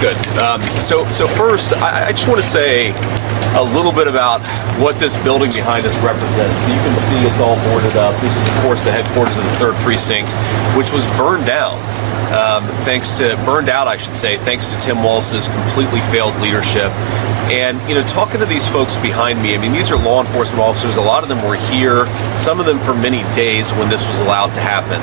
Good. So first, I just want to say a little bit about what this building behind us represents. So you can see it's all boarded up. This is, of course, the headquarters of the 3rd Precinct, which was burned down. Burned out, I should say, thanks to Tim Walz's completely failed leadership. And, you know, talking to these folks behind me, I mean, these are law enforcement officers. A lot of them were here, some of them for many days when this was allowed to happen.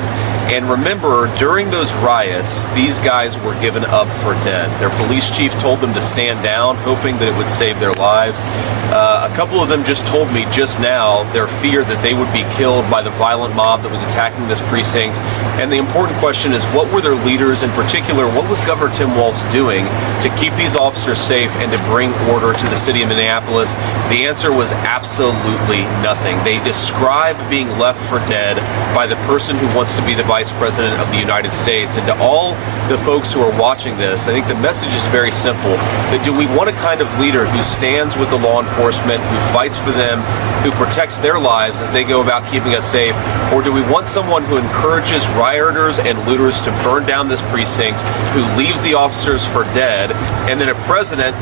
And remember, during those riots, these guys were given up for dead. Their police chief told them to stand down, hoping that it would save their lives. A couple of them just told me just now their fear that they would be killed by the violent mob that was attacking this precinct. And the important question is, what were their leaders, in particular, what was Governor Tim Walz doing to keep these officers safe and to bring order to the city of Minneapolis? The answer was absolutely nothing. They describe being left for dead by the person who wants to be the Vice President of the United States. And to all the folks who are watching this, I think the message is very simple. That do we want a kind of leader who stands with the law enforcement, who fights for them, who protects their lives as they go about keeping us safe? Or do we want someone who encourages rioters and looters to burn down this precinct, who leaves the officers for dead, and then a president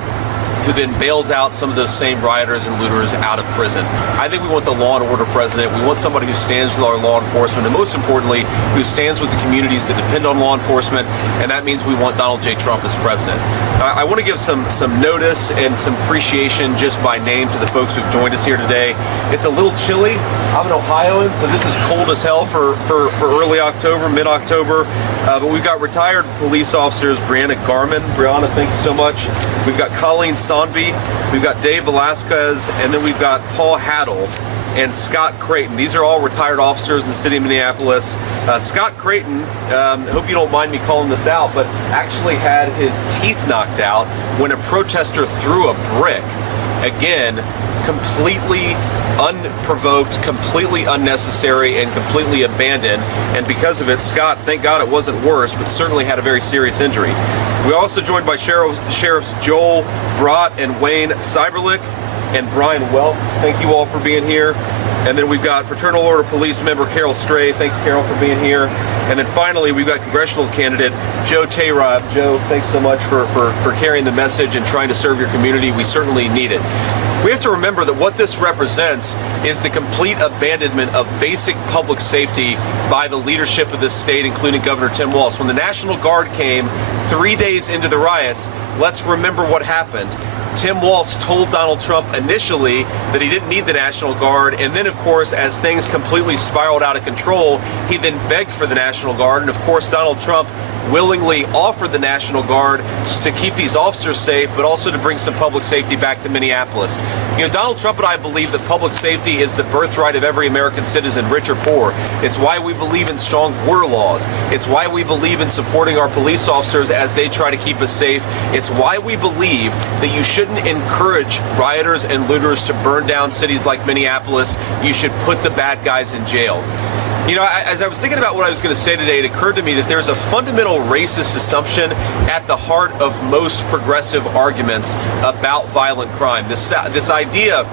who then bails out some of those same rioters and looters out of prison? I think we want the law and order president. We want somebody who stands with our law enforcement, and most importantly, who stands with the communities that depend on law enforcement, and that means we want Donald J. Trump as president. I want to give some notice and some appreciation just by name to the folks who've joined us here today. It's a little chilly. I'm an Ohioan, so this is cold as hell for early October, mid-October. But we've got retired police officers, Brianna Garman. Brianna, thank you so much. We've got Colleen Sonby, we've got Dave Velasquez, and then we've got Paul Haddle and Scott Creighton. These are all retired officers in the city of Minneapolis. Scott Creighton, hope you don't mind me calling this out, but actually had his teeth knocked out when a protester threw a brick. Again, completely unprovoked, completely unnecessary, and completely abandoned. And because of it, Scott, thank God it wasn't worse, but certainly had a very serious injury. We're also joined by Sheriffs Joel Brott and Wayne Cyberlick and Brian Welk. Thank you all for being here. And then we've got Fraternal Order Police member Carol Stray. Thanks, Carol, for being here. And then finally, we've got congressional candidate Joe Tayrod. Joe, thanks so much for carrying the message and trying to serve your community. We certainly need it. We have to remember that what this represents is the complete abandonment of basic public safety by the leadership of this state, including Governor Tim Walz. When the National Guard came 3 days into the riots, let's remember what happened. Tim Walz told Donald Trump initially that he didn't need the National Guard, and then, of course, as things completely spiraled out of control, he then begged for the National Guard, and of course, Donald Trump willingly offered the National Guard just to keep these officers safe, but also to bring some public safety back to Minneapolis. You know, Donald Trump and I believe that public safety is the birthright of every American citizen, rich or poor. It's why we believe in strong border laws. It's why we believe in supporting our police officers as they try to keep us safe. It's why we believe that you shouldn't encourage rioters and looters to burn down cities like Minneapolis. You should put the bad guys in jail. You know, as I was thinking about what I was going to say today, it occurred to me that there's a fundamental racist assumption at the heart of most progressive arguments about violent crime. This idea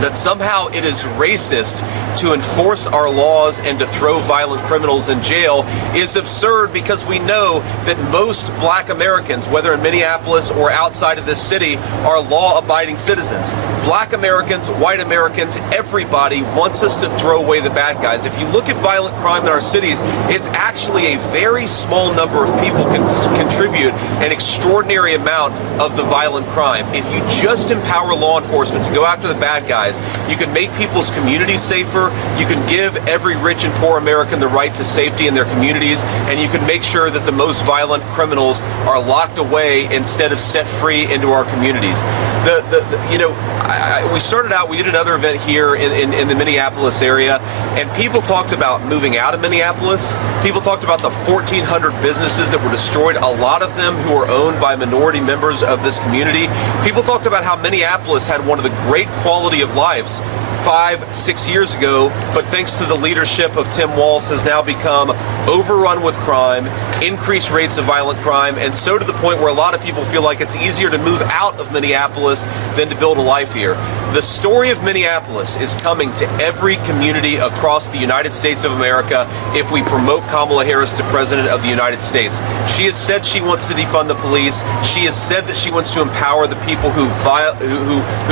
that somehow it is racist to enforce our laws and to throw violent criminals in jail is absurd, because we know that most black Americans, whether in Minneapolis or outside of this city, are law-abiding citizens. Black Americans, white Americans, everybody wants us to throw away the bad guys. If you look at violent crime in our cities, it's actually a very small number of people can contribute an extraordinary amount of the violent crime. If you just empower law enforcement to go after the bad guys, you can make people's communities safer. You can give every rich and poor American the right to safety in their communities, and you can make sure that the most violent criminals are locked away instead of set free into our communities. We started out, we did another event here in the Minneapolis area, and people talked about moving out of Minneapolis. People talked about the 1,400 businesses that were destroyed, a lot of them who are owned by minority members of this community. People talked about how Minneapolis had one of the great quality of lives 5-6 years ago, but thanks to the leadership of Tim Walz has now become overrun with crime, increased rates of violent crime, and so to the point where a lot of people feel like it's easier to move out of Minneapolis than to build a life here. The story of Minneapolis is coming to every community across the United States of America if we promote Kamala Harris to President of the United States. She has said she wants to defund the police. She has said that she wants to empower the people who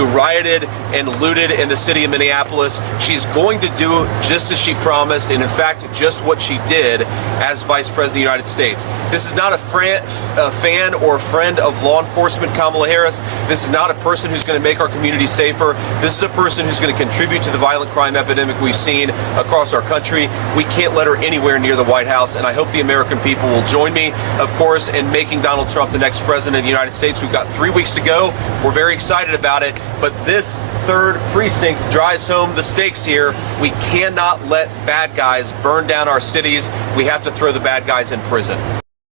rioted and looted in the city of Minneapolis. She's going to do just as she promised, and in fact, just what she did as Vice President of the United States. This is not a fan or friend of law enforcement, Kamala Harris. This is not a person who's going to make our community safer. This is a person who's going to contribute to the violent crime epidemic we've seen across our country. We can't let her anywhere near the White House, and I hope the American people will join me, of course, in making Donald Trump the next president of the United States. We've got 3 weeks to go. We're very excited about it, but this 3rd precinct drives home the stakes here. We cannot let bad guys burn down our cities. We have to throw the bad guys in prison.